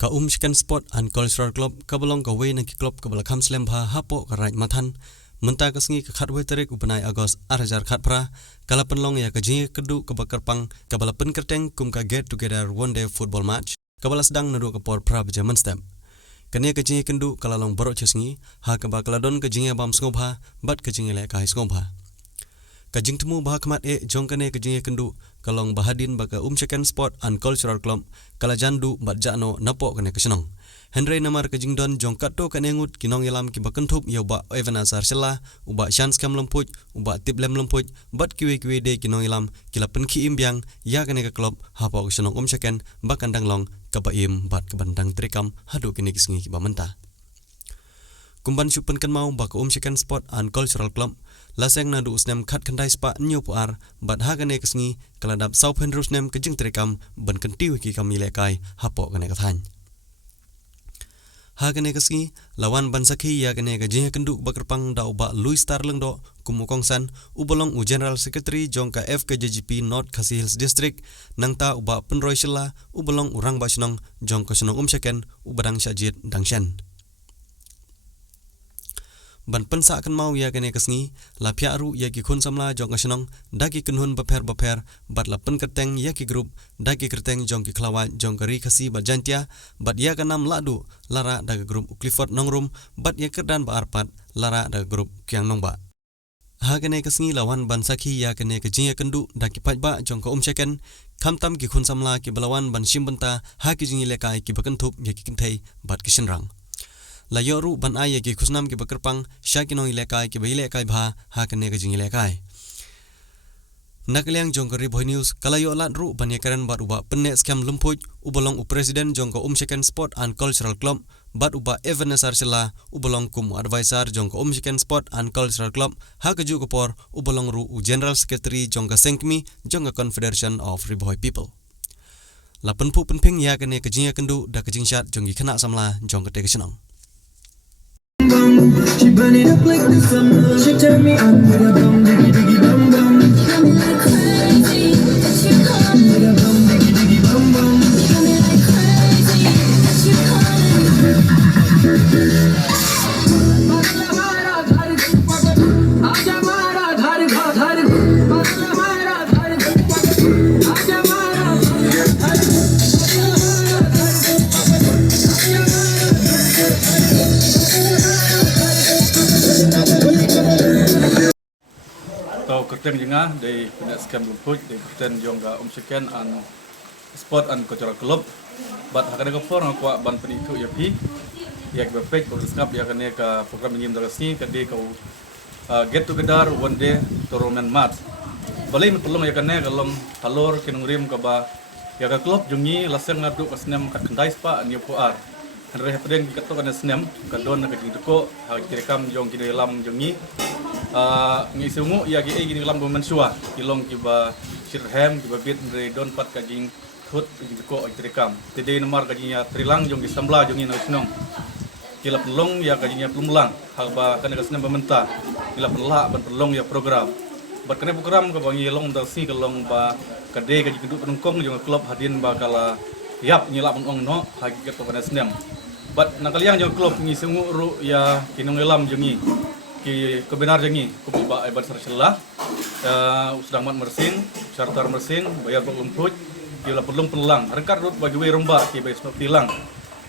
Ka Chicken Sport and Cultural Club kabalong ka way ki club kabala kham slam bha hapo ka right mathan menta ka sngi ka khat we tarik upanai Agos 2000 khat pra kala penlong ya ka jingi kedu ka bakarpang kabala pen kerteng kum ka get together one day football match kabala sedang nadu ka por pra bajaman stem kania ka jingi kendu kala long borok chesngi ha ka ba kala don ka jingi bam sngoba bat ka jingi le ka sngoba ka jing temu bah khamat jong kane ka jingi kendu kalong bahadin baka Chicken Sport and Cultural Club kala jandu bat jano napo kane kasenong Henry namar ka jingdon jong katto kane ngut kinong yalam ki bakentup ya ba evana sarsela uba chance kam lemput uba tip lem lemput bat kiwe de kinong yalam kila penki imbyang ya kane ka club hapo kasenong Chicken bakandang long ka baim bat ka bandang trikam hadu kine kisngi ki bamenta kumban supen kan mau baka Chicken Sport and Cultural Club laseng nadu usnem khat khandai spa nyu puar bat ha kane kisngi kala dap sau phen rusnem kejing trekam ban kentiu ki kamile kai hapo kane kathan ha kane kisngi lawan ban sakhi ya kane ka jing kendu bakrpang dau ba Louis Star lengdo kumukongsan ubolong u General Secretary jongka FKJGP North Khasi Hills District nangta uba penroy sela ubolong urang basnong jongka senong Chicken ubadang syajit dangshan ban pensa kan mau ya kene kesngi la pia ru ya ki khun samla jong kasenong daki kenhun baper bat la pen kerteng ya ki group daki kerteng jong ki klawa jong kari khasi bat jantia bat ya kanam ladu lara daga group Clifford nongrum bat ya kerdan ba arpat lara daga group kyang nongba ha kene kesngi lawan ban sakhi ya kene kejing kendu daki patba jong ka Chicken khamtam ki khun samla ki balawan ban simbenta ha ki jingi lekai ki bakentup ya ki kinthai bat kisenrang la yoru ban ay ki khusnam ki bakarpang shakinong ilekai ki bailekai bha ha kane ka jing ilekai nakliang jongkari boy news kalayo lat ru ban yakaran bat uba penne scam lumpuj ubolong u president jongka Chicken Sport and Cultural Club bat uba Evanes Arsela ubolong kum advisor jongka Chicken Sport and Cultural Club ha ka ju kopor ubolong ru u General Secretary jongka Sengkmi jongka Confederation of Riboy People la penpu penping ya kane ka jing kendu da ka jing shat jongki khana samla jongka te kasenong She burn it up like the summer. She turn me on with a bum diggy diggy bum bum. You got me like crazy. That you call me with a bum diggy diggy bum bum. You got me like crazy. That you kerten jenga dari penak scam lumput dari kerten jongga Chicken and Sport and Cultural Club bat hakane ka for ngakwa ban penitu ya pi ya ke page berskap ya kane ka program ngim darasni kade ka get together one day tournament match balai pelong ya kane kalong talor kinungrim ka ba ya ka club jungi laseng ngadu kasnem kat kendai spa ni puar andre hapden ki kato kana snem kadon ka jingko ha kirekam jong ki dalam jungi ngisungu ya gi gini lam mensua kilong kiba sirhem kiba bit dari don pat kajing khut jiko rekam tede nomor kajinya trilang jong di sambla jongi nasionong kilap long ya kajinya plumlang halba kan kasna bamenta kilap la ban pelong ya program bat kene program ka bangi long dasi kalong ba kade kaji keduk penungkong jong klub hadin bakala yap nyilap ong no hakikat pada senam bat nakaliang jong klub ngisungu ru ya kinong elam jongi ki kebenar jengi kuba ibat sarsela sedang mat mersing sartar mersing bayar lumput ki la pelung pelang rengkat rut bagi we romba ki bay tilang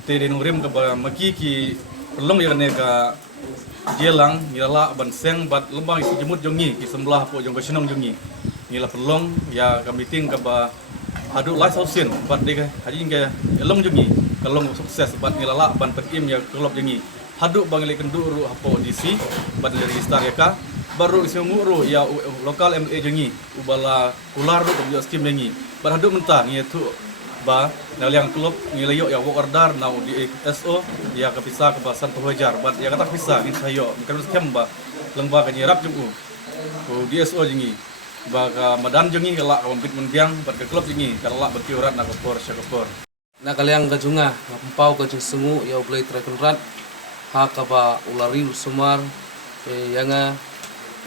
te de nurim ke maki ki pelung ya ne ka jelang ngila ban seng bat lembang isi jemut jongi ki sembelah po jong kesenong jongi ngila pelung ya ka meeting ke ba adu lai sausin bat de haji ke elong jongi kalong sukses bat ngila ban petim ya klub jongi hadu bangile kendu ru hapo DC bat dari star ya ka baru isungu ru ya lokal MA jengi ubala kular ru bio skim jengi bat hadu mentah ngi tu ba naliang klub ngilayo ya wo order nau di SO ya ka pisa ke basan pehajar bat ya kata pisa ngi sayo kan skim ba lengba ka nyerap jungu ko di SO jengi ba ka madan jengi kala komplit mendiang bat ke klub jengi kala betiurat na kopor syakopor na kaliang kajunga ngampau ka sungu ya ulai trakenrat hakaba ulari usumar yanga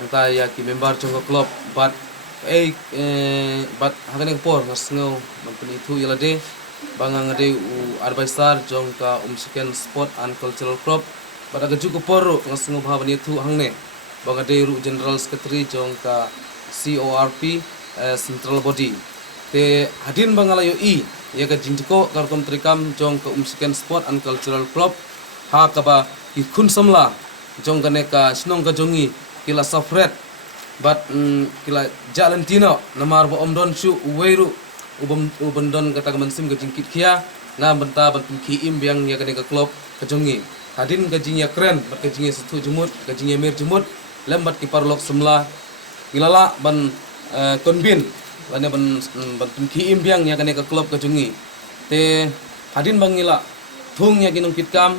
anta ya ki member jongko club but hakane por ngasngo man itu yalade bangang ade u advisor jong ka Umsiken Sport and Cultural Club pada ka juga poru ngasngo bhavani thu hangne bang ade ru General Secretary jong ka CORP Central Body te hadin bangalayo ya ka jinjiko karkom trikam jong ka Umsiken Sport and Cultural Club ha ka ba ikun samla jong ka neka snong ka jongi kila safret but kila jalan tino namar bo omdon shu uweiru ubam don kata mansim ka jingkit kia na benta bantum ki im biang ya ka neka club ka jongi hadin ka jingya kren bat ka jingya setu jemut ka jingya mer jemut lembat ki parlok semla kilala ban konbin lane ban ki im biang ya ka neka club ka jongi te hadin bangila thung ya ginung kitkam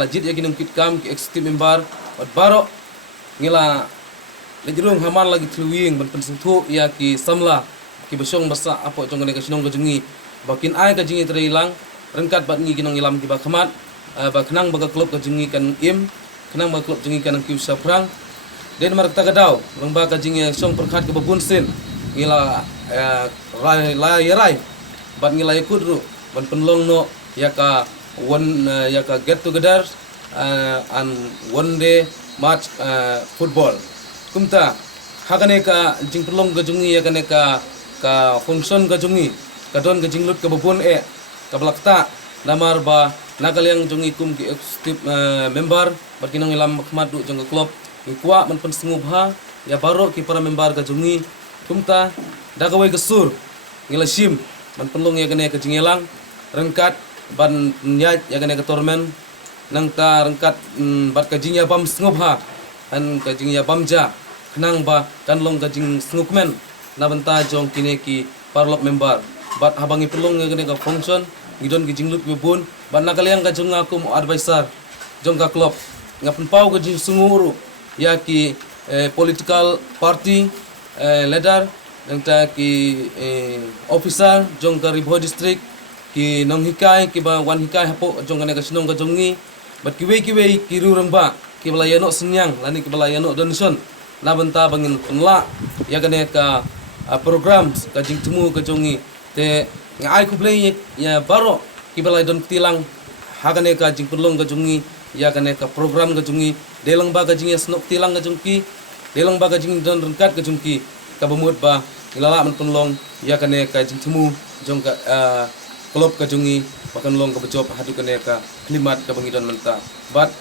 lajit ya ginung kitkam ki executive member bat baro ngila lejurung haman lagi tluwing ban pensung thu ya ki samla ki besong basa apo jong ka sinong ka jongi bakin ai ka jingi terilang rengkat bat ngi ginong ilam ki ba khamat ba khnang ba klub ka jingi kan im khnang ba klub jingi kan ki saprang den mar ta gadau rong ba ka jingi song perkhat ka babun sin ngila rai bat ngila ikut ru ban penlong no ya ka get together and one day match football kumta hakane ka jing penlong ka jungi ya kane ka function ka jungi ka don ka jinglut ka babun ka blakta namar ba nakalyang jungi kum ki executive member bat kinong ilam khmat du jong ka club ikwa man pensengu bha ya baro ki para member ka jungi kumta dagawai gesur ngila sim man penlong ya kane ka jingelang rengkat ban nyat ya kane ka tormen nang ta rengkat bat ka jingya bam sngobha an ka jingya bamja khnang ba kanlong ka jing snukmen na banta jong kine ki parlok member bat habangi pelong ya kane ka function ngidon ki jinglut bebun ban nakalyang ka jong aku mo advisor jong ka club ngapun pau ka jing sunguru ya ki political party leader nang ta ki officer jong ka Ribho district ki nong hikai ki ba wan hikai hapo jong ka sinong ka jongi bat kiwe ki rurang ba ki bala yanok senyang lani ki bala yanok donation na benta bangin penla ya kane ka program ka jing temu ka jongi te ngai ku play ya baro ki bala don tilang ha kane ka jing penlong ka jongi ya kane ka program ka jongi delang ba ka jing snok tilang ka jongki delang ba ka jing don rengkat ka jongki ka bemut ba ilala man penlong ya kane ka jing temu jong ka klub ka jongi bakan long ka bejob hadu kane ka klimat ka bangidon menta but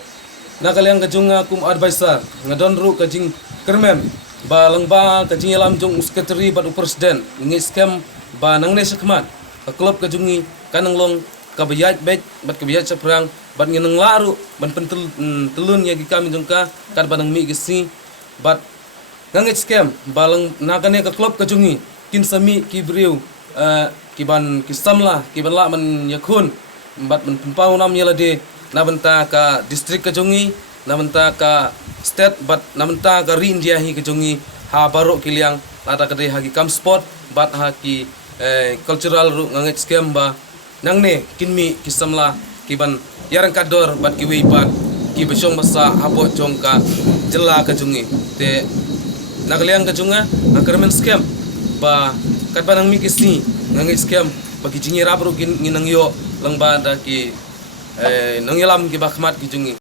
nakalyang ka jonga kum advisor ngadon ru ka jing kermem ba langba ka jing alam jong secretary bat presiden ngi scam ba nang ne sakmat ka klub ka jongi kanang long ka bayat bet bat ka bayat saprang bat nginang laru ban pentel telun ya gi kami jong ka kad banang mi gisi bat ngangit scam balang nakane ka klub ka jongi kin sami ki briu ki ban ki samla ki ban la man yakun bat man pau nam yala de na benta ka district ka jongi na benta ka state bat na benta ka ri India hi ka jongi ha baro kiliang lata ka de ha ki kam sport bat ha ki cultural ru ngangit scam ba nangne kinmi ki samla ki ban yarang kador bat ki weipat ki besong basa hapo jong ka jela ka jongi te nagaliang ka jonga akarmen scam ba kat banang mi kisni ngangit scam bagi jingi rabru ginang yo lang ba da ki nangyalam ki bakmat ki jongi